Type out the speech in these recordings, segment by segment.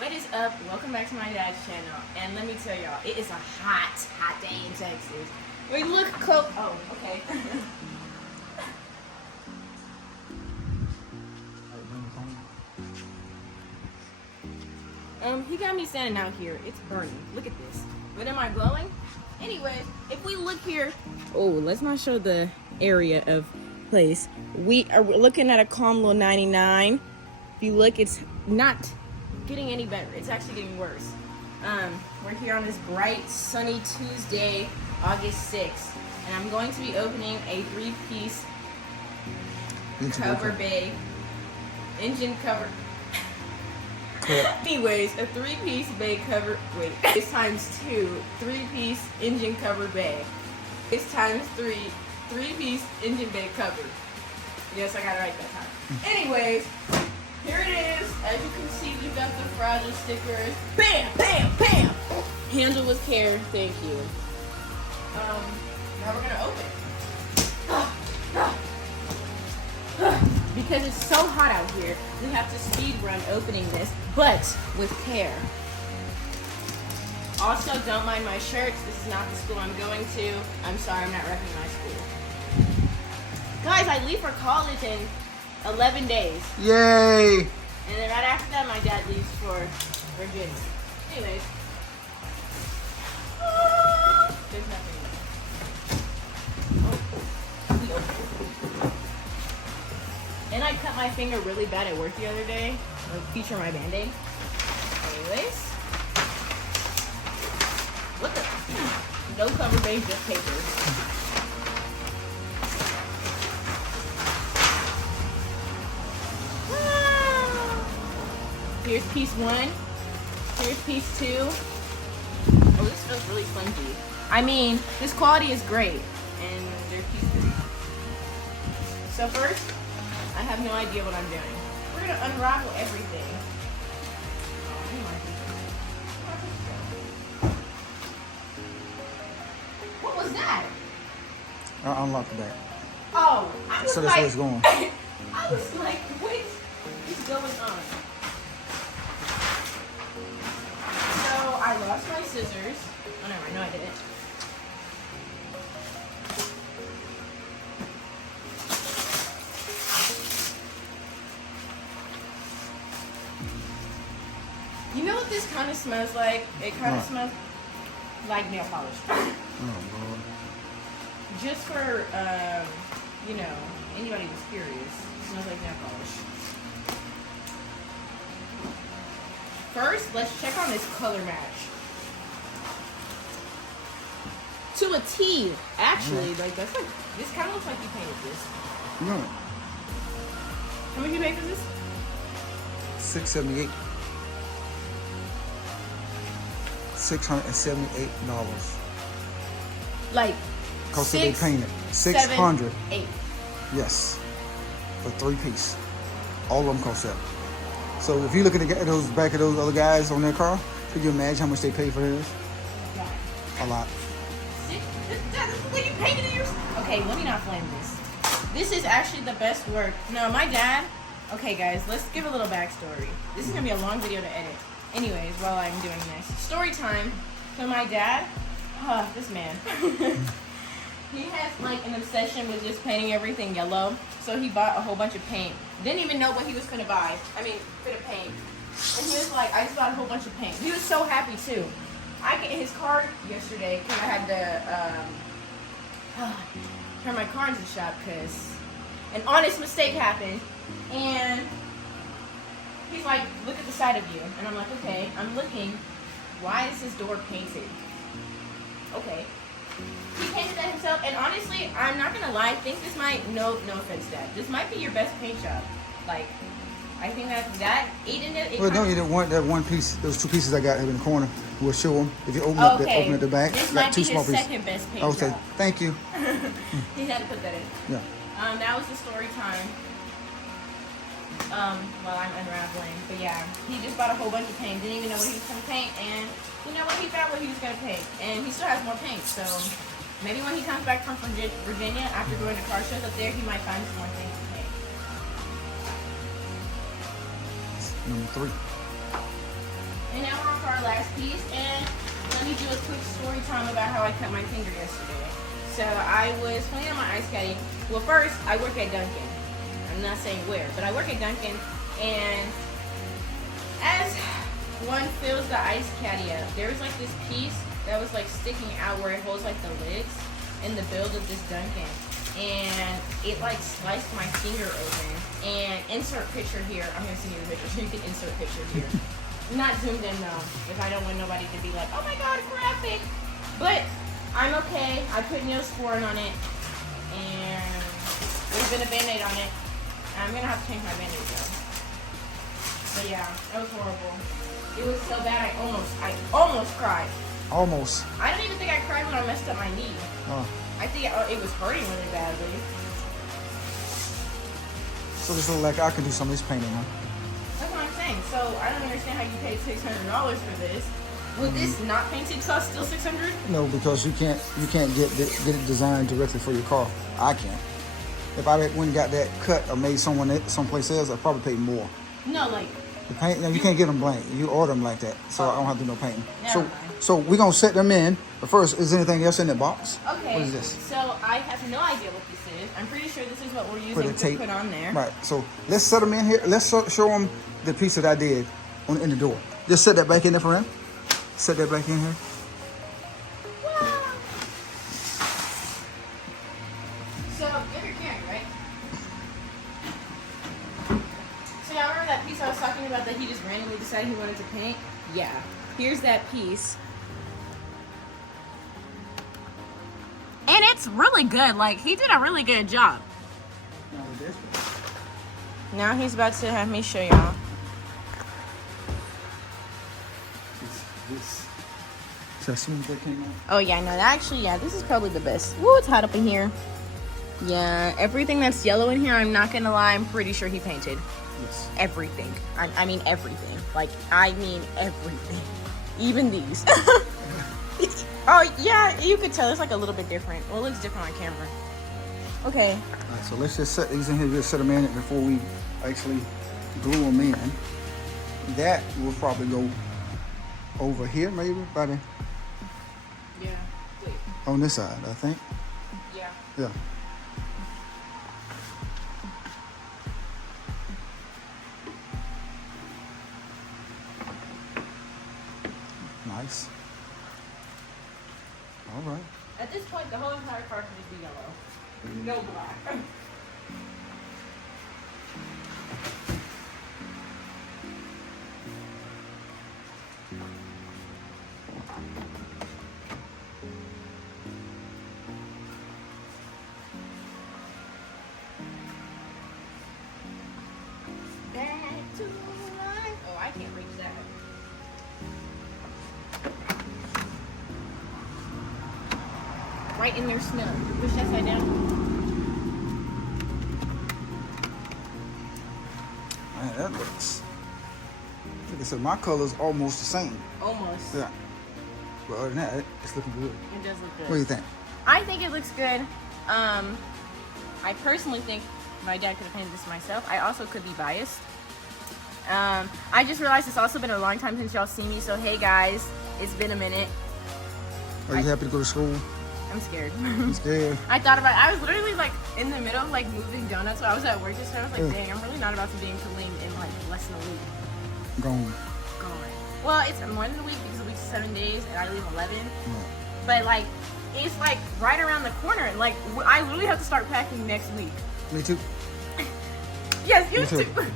What is up? Welcome back to my dad's channel. And let me tell y'all, it is a hot day in Texas. Wait, look close. Oh, okay. He got me standing out here. It's burning. Look at this. But am I glowing? Anyways, if we look here, oh, let's not show the area of place. We are looking at a calm little 99. If you look, it's not getting any better. It's actually getting worse. We're here on this bright, sunny Tuesday, August 6th, and I'm going to be opening a 3-piece cover bay, engine cover. Anyways, a 3-piece bay cover. Wait, it's times 2, 3-piece engine cover bay. It's times 3, 3-piece engine bay cover. Yes, I got it right that time. Anyways. Here it is. As you can see, we've got the fragile stickers. Bam, bam, bam. Handle with care. Thank you. Now we're gonna open. Because it's so hot out here, we have to speed run opening this, but with care. Also, don't mind my shirts. This is not the school I'm going to. I'm sorry, I'm not repping my school. Guys, I leave for college in 11 days. Yay! And then right after that, my dad leaves for Virginia. Anyways. There's nothing there. And I cut my finger really bad at work the other day. I'll feature my Band-Aid. Anyways. What the? No cover base, just paper. Here's piece 1. Here's piece 2. Oh, this feels really flimsy. I mean, this quality is great. And there's piece 3. So first, I have no idea what I'm doing. We're going to unravel everything. What was that? I'll unlock the back. Oh, I was so that's like, where it's going. I was like, what is going on? I lost my scissors. Oh, never mind. No, I didn't. You know what this kind of smells like? It kind of smells like nail polish. Oh, Lord. Just for, you know, anybody who's curious. It smells like nail polish. First, let's check on this color match. To a T, actually. Like, that's like, this kind of looks like you painted this. No. How much you pay for this? $678. $678. Like, Because they painted. 600. 8. Yes. For 3-piece. All of them cost that. So if you look at those back of those other guys on their car, could you imagine how much they paid for theirs? A lot. That's the way you painted it yourself. Okay, let me not flame this. This is actually the best work. No, my dad. Okay, guys, let's give a little backstory. This is gonna be a long video to edit. Anyways, while I'm doing this, story time. So my dad, this man, he has like an obsession with just painting everything yellow. So he bought a whole bunch of paint. Didn't even know what he was gonna buy. Gonna paint. And he was like, I just bought a whole bunch of paint. He was so happy too. I get his car yesterday because I had to turn my car into the shop because an honest mistake happened. And he's like, look at the side of you. And I'm like, okay, I'm looking. Why is this door painted? Okay. He painted that himself. And honestly, I'm not going to lie. I think this might, no offense, Dad. This might be your best paint job. Like, I think that ate in it. Well, don't you that one piece, those 2 pieces I got in the corner, we'll show them. If you open up the back, this got might 2 be small his pieces. second best paint Okay, job. thank you. He had to put that in. Yeah. That was the story time. While I'm unraveling. But yeah, he just bought a whole bunch of paint. Didn't even know what he was going to paint. And you know what? He found what he was going to paint. And he still has more paint. So maybe when he comes back from Virginia, after going to car shows up there, he might find some more things to paint. Number 3. our last piece, and let me do a quick story time about how I cut my finger yesterday. So I was playing on my ice caddy. Well, first, I work at Dunkin'. I'm not saying where, but I work at Dunkin', and as one fills the ice caddy up, there was like this piece that was like sticking out where it holds like the lids in the build of this Dunkin'. And it like sliced my finger open. And insert picture here. I'm gonna send you the picture so you can insert picture here. Not zoomed in though, if I don't want nobody to be like, oh my god, graphic. But I'm okay. I put Neosporin on it, and there's been a band-aid on it. I'm gonna have to change my band-aid though. But yeah, that was horrible. It was so bad. I almost cried. Almost. I don't even think I cried when I messed up my knee. Oh. I think it was hurting really badly. So this look like I can do some of this painting, huh? That's what I'm saying. So I don't understand how you paid $600 for this. Would this not painted cost still $600? No, because you can't get it designed directly for your car. I can't. If I went and got that cut or made someplace else, I'd probably pay more. No, like the paint. No, you can't get them blank. You order them like that, so I don't have to do no painting. Never mind. So we're gonna set them in. But first, is there anything else in that box? Okay. What is this? So I have no idea what this is. I'm pretty sure this is what we're using For the to tape. put on there. Right. So let's set them in here. Let's show them the piece that I did in the door. Just set that back in there for him. Set that back in here. Wow. So you're Karen, right? So y'all remember that piece I was talking about that he just randomly decided he wanted to paint? Yeah. Here's that piece. And it's really good. Like, he did a really good job. Now he's about to have me show y'all. So smooth that came out. Oh yeah, no, actually, yeah, this is probably the best. Woo, it's hot up in here. Yeah, everything that's yellow in here, I'm not gonna lie, I'm pretty sure he painted. Yes. Everything. I mean everything. Like, I mean everything. Even these. Oh yeah, you could tell it's like a little bit different. Well, it looks different on camera. Okay. All right, so let's just set these in here. Just set them in before we actually glue them in. That will probably go over here, maybe by the Yeah. Wait. on this side, I think. Yeah. Yeah. Nice. All right. At this point, the whole entire car can just be yellow. No black. Back to life. Oh, I can't reach that. Right in their snow. Push that side down. Man, that looks. Like I said, my color's almost the same. Almost. Yeah. But other than that, it's looking good. It does look good. What do you think? I think it looks good. I personally think my dad could have painted this myself. I also could be biased. I just realized it's also been a long time since y'all seen me, so hey guys, it's been a minute. Are you happy to go to school? I'm scared. I'm scared. I thought about it. I was literally like in the middle of like moving donuts while I was at work yesterday. I was like, dang, I'm really not about to be in Killeen in like less than a week. Gone. Well, it's more than a week because the week's 7 days and I leave 11. Yeah. But like, it's like right around the corner. Like, I literally have to start packing next week. Me too. Yes, you Me too. too.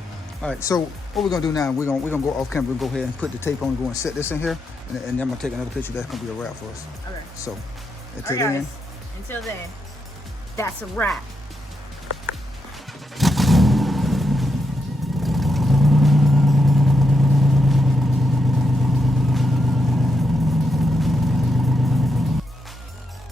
All right, so what we're gonna do now? We're gonna go off camera. We'll go ahead and put the tape on. Go and set this in here, and then I'm gonna take another picture. That's gonna be a wrap for us. Okay. So, All until right, then. guys. Until then, that's a wrap.